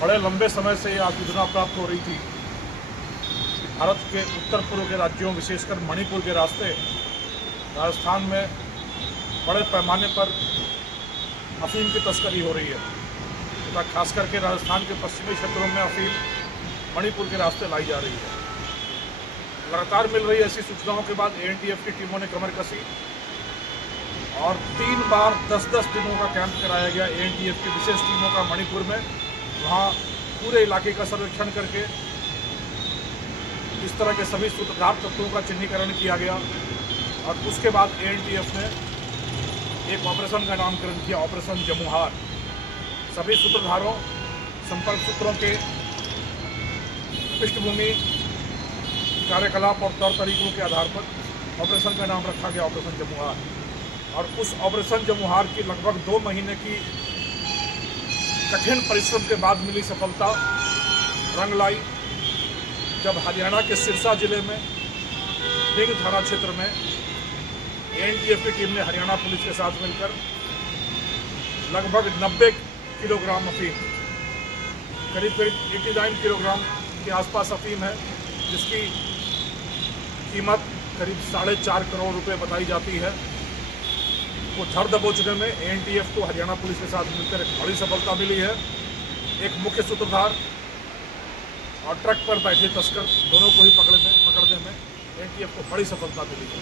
बड़े लंबे समय से यह सूचना प्राप्त हो रही थी कि भारत के उत्तर पूर्व के राज्यों, विशेषकर मणिपुर के रास्ते राजस्थान में बड़े पैमाने पर अफीम की तस्करी हो रही है तथा खास करके राजस्थान के पश्चिमी क्षेत्रों में अफीम मणिपुर के रास्ते लाई जा रही है। लगातार मिल रही ऐसी सूचनाओं के बाद एएनटीएफ की टीमों ने कमर कसी और 3 बार 10-10 दिनों का कैंप कराया गया एएनटीएफ की विशेष टीमों का मणिपुर में। वहाँ पूरे इलाके का सर्वेक्षण करके इस तरह के सभी सूत्रधार तत्वों का चिन्हीकरण किया गया और उसके बाद एएनटीएफ ने एक ऑपरेशन का नामकरण किया, ऑपरेशन जमुहार। सभी सूत्रधारों, संपर्क सूत्रों के पृष्ठभूमि, कार्यकलाप और तौर तरीकों के आधार पर ऑपरेशन का नाम रखा गया ऑपरेशन जमुहार। और उस ऑपरेशन जमुहार की लगभग 2 महीने की कठिन परिश्रम के बाद मिली सफलता रंग लाई जब हरियाणा के सिरसा जिले में डिंग थाना क्षेत्र में एएनटीएफ की टीम ने हरियाणा पुलिस के साथ मिलकर लगभग 90 किलोग्राम अफीम, करीब 89 किलोग्राम के आसपास अफीम है, जिसकी कीमत करीब 4.5 करोड़ रुपए बताई जाती है। वो धर दबोचने में एएनटीएफ को हरियाणा पुलिस के साथ मिलकर एक बड़ी सफलता मिली है। एक मुख्य सूत्रधार और ट्रक पर बैठे तस्कर दोनों को ही पकड़ने में एएनटीएफ को बड़ी सफलता मिली है।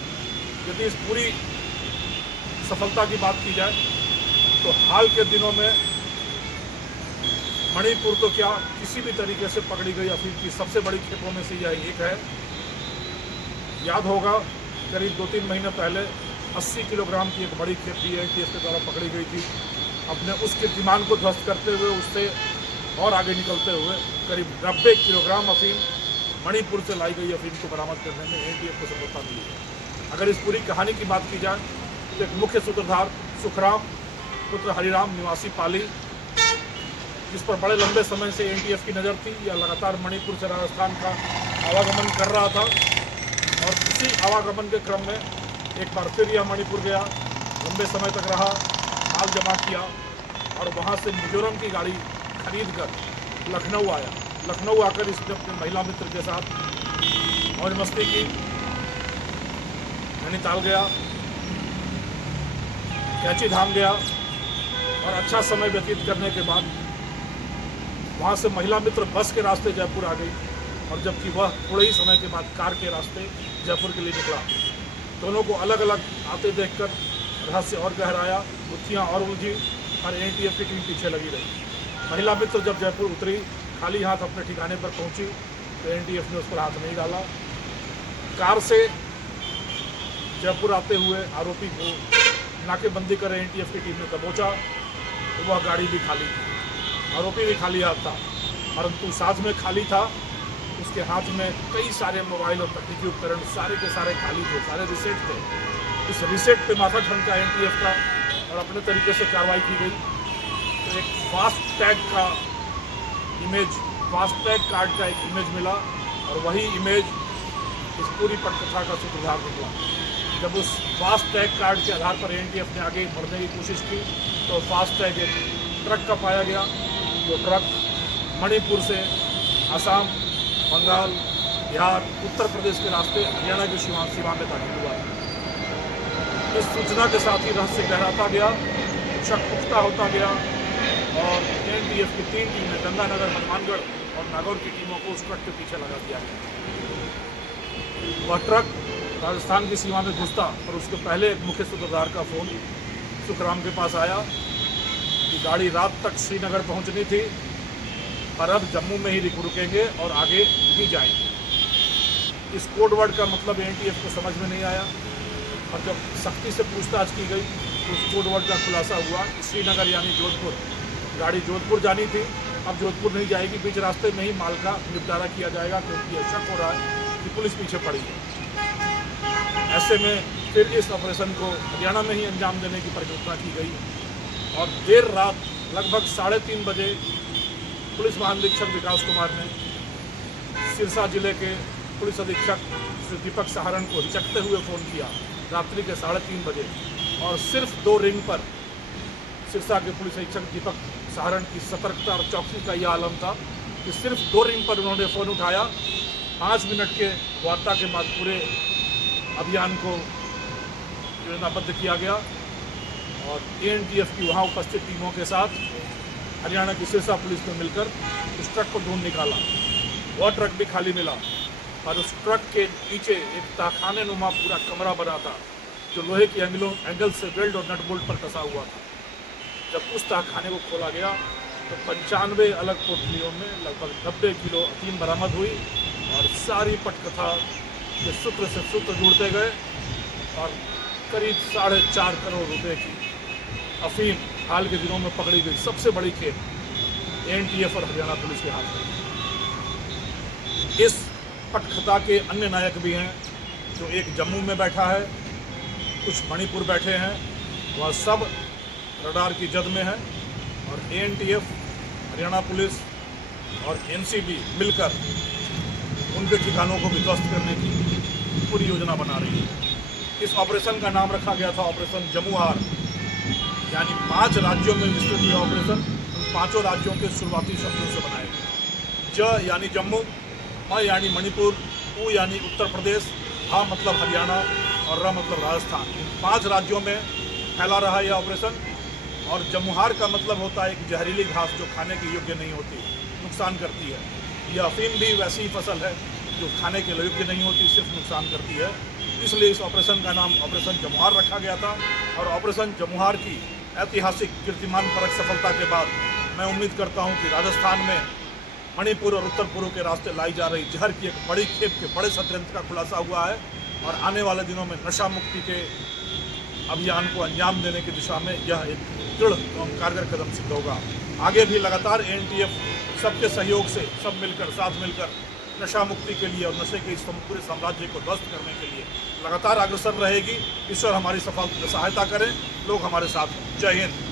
यदि इस पूरी सफलता की बात की जाए तो हाल के दिनों में मणिपुर तो क्या, किसी भी तरीके से पकड़ी गई अफीम की सबसे बड़ी खेपों में से यह एक है। याद होगा करीब 2-3 महीने पहले 80 किलोग्राम की एक बड़ी खेप भी एएनटीएफ के द्वारा पकड़ी गई थी। अपने उस कीर्तिमान को ध्वस्त करते हुए, उससे और आगे निकलते हुए करीब 90 किलोग्राम अफीम, मणिपुर से लाई गई अफीम को बरामद करने में एएनटीएफ को सफलता मिली है। अगर इस पूरी कहानी की बात की जाए तो एक मुख्य सूत्रधार सुखराम पुत्र हरिराम निवासी पाली, जिस पर बड़े लंबे समय से एएनटीएफ की नज़र थी, या लगातार मणिपुर से राजस्थान का आवागमन कर रहा था और उसी आवागमन के क्रम में एक बार फिर यह मणिपुर गया, लंबे समय तक रहा, माल जमा किया और वहाँ से मिजोरम की गाड़ी खरीद कर लखनऊ आया। लखनऊ आकर इसने अपने महिला मित्र के साथ मौज मस्ती की, नैनीताल गया, कैची धाम गया और अच्छा समय व्यतीत करने के बाद वहाँ से महिला मित्र बस के रास्ते जयपुर आ गई और जबकि वह थोड़े ही समय के बाद कार के रास्ते जयपुर के लिए निकला। दोनों को अलग अलग आते देखकर रहस्य और गहराया, गुत्थियाँ और उलझी और एएनटीएफ की टीम पीछे लगी रही। महिला मित्र जब जयपुर उतरी, खाली हाथ अपने ठिकाने पर पहुंची तो एएनटीएफ ने उस पर हाथ नहीं डाला। कार से जयपुर आते हुए आरोपी को नाकेबंदी कर एएनटीएफ की टीम ने दबोचा तो वह गाड़ी भी खाली थी, आरोपी भी खाली हाथ था, परंतु साथ में खाली था उसके हाथ में कई सारे मोबाइल और तकनीकी उपकरण, सारे के सारे खाली थे, सारे रिसेट थे। इस रिसेट पे माथा ठनका एएनटीएफ का और अपने तरीके से कार्रवाई की गई। तो एक फास्ट टैग का इमेज, फास्ट टैग कार्ड का एक इमेज मिला और वही इमेज इस पूरी पटकथा का सूत्रधार निकला। जब उस फास्ट टैग कार्ड के आधार पर एएनटीएफ ने आगे बढ़ने की कोशिश की तो फास्ट टैग एक ट्रक का पाया गया, जो ट्रक मणिपुर से असम, बंगाल, बिहार, उत्तर प्रदेश के रास्ते हरियाणा की सीमा में दाखिल हुआ। इस सूचना के साथ ही रहस्य गहराता गया, शक पुख्ता होता गया और एएनटीएफ की 3 टीमें गंगानगर, हनुमानगढ़ और नागौर की टीमों को उस ट्रक के पीछे लगा दिया गया। वह ट्रक राजस्थान की सीमा में घुसता और उसके पहले एक मुख्य सूत्रधार का फ़ोन सुखराम के पास आया कि गाड़ी रात तक श्रीनगर पहुंचनी थी और अब जम्मू में ही रुकेंगे और आगे भी जाएंगे। इस कोड वर्ड का मतलब एएनटीएफ को समझ में नहीं आया और जब सख्ती से पूछताछ की गई तो उस कोड वर्ड का खुलासा हुआ। श्रीनगर यानी जोधपुर, गाड़ी जोधपुर जानी थी, अब जोधपुर नहीं जाएगी, बीच रास्ते में ही माल का निपटारा किया जाएगा क्योंकि यह शक हो रहा है कि पुलिस पीछे पड़ी है। ऐसे में फिर इस ऑपरेशन को हरियाणा में ही अंजाम देने की परिकल्पना की गई और देर रात लगभग 3:30 बजे पुलिस महानिरीक्षक विकास कुमार ने सिरसा जिले के पुलिस अधीक्षक श्री दीपक सहारण को हिचकते हुए फ़ोन किया रात्रि के 3:30 बजे और सिर्फ 2 रिंग पर सिरसा के पुलिस अधीक्षक दीपक सहारण की सतर्कता और चौकसी का यह आलम था कि सिर्फ 2 रिंग पर उन्होंने फ़ोन उठाया। 5 मिनट के वार्ता के बाद पूरे अभियान को योजनाबद्ध किया गया और ANTF की वहाँ उपस्थित टीमों के साथ हरियाणा की सिरसा पुलिस ने मिलकर उस ट्रक को ढूंढ निकाला। वह ट्रक भी खाली मिला और उस ट्रक के नीचे एक तहखाने नुमा पूरा कमरा बना था जो लोहे की एंगल से वेल्ड और नट बोल्ट पर कसा हुआ था। जब उस तहखाने को खोला गया तो 95 अलग पोटलियों में लगभग 90 किलो अफीम बरामद हुई और सारी पटकथा के सूत्र से सूत्र जुड़ते गए और करीब 4.5 करोड़ रुपए की अफीम हाल के दिनों में पकड़ी गई सबसे बड़ी खेप ANTF और हरियाणा पुलिस के हाथ में। इस पटकथा के अन्य नायक भी हैं, जो एक जम्मू में बैठा है, कुछ मणिपुर बैठे हैं, वह सब रडार की जद में है और ANTF, हरियाणा पुलिस और NCB मिलकर उनके ठिकानों को भी ध्वस्त करने की पूरी योजना बना रही है। इस ऑपरेशन का नाम रखा गया था ऑपरेशन जमुहार, यानी 5 राज्यों में विस्तृत यह ऑपरेशन उन 5 राज्यों के शुरुआती शब्दों से बनाए गए। ज यानी जम्मू, म यानी मणिपुर, उ यानी उत्तर प्रदेश, हा मतलब हरियाणा और र मतलब राजस्थान। इन 5 राज्यों में फैला रहा यह ऑपरेशन। और जमुहार का मतलब होता है एक जहरीली घास जो खाने के योग्य नहीं होती, नुकसान करती है। यह अफीम भी वैसी ही फसल है जो खाने के योग्य नहीं होती, सिर्फ नुकसान करती है। इसलिए इस ऑपरेशन का नाम ऑपरेशन जमुहार रखा गया था। और ऑपरेशन जमुहार की ऐतिहासिक कीर्तिमान परक सफलता के बाद मैं उम्मीद करता हूं कि राजस्थान में मणिपुर और उत्तर पूर्व के रास्ते लाई जा रही जहर की एक बड़ी खेप के बड़े षड्यंत्र का खुलासा हुआ है और आने वाले दिनों में नशा मुक्ति के अभियान को अंजाम देने की दिशा में यह एक दृढ़ एवं कारगर कदम सिद्ध होगा। आगे भी लगातार ANTF सबके सहयोग से सब मिलकर साथ मिलकर नशा मुक्ति के लिए और नशे के इस पूरे साम्राज्य को ध्वस्त करने के लिए लगातार अग्रसर रहेगी। ईश्वर हमारी सफल सहायता करें, लोग हमारे साथ हैं। जय हिंद।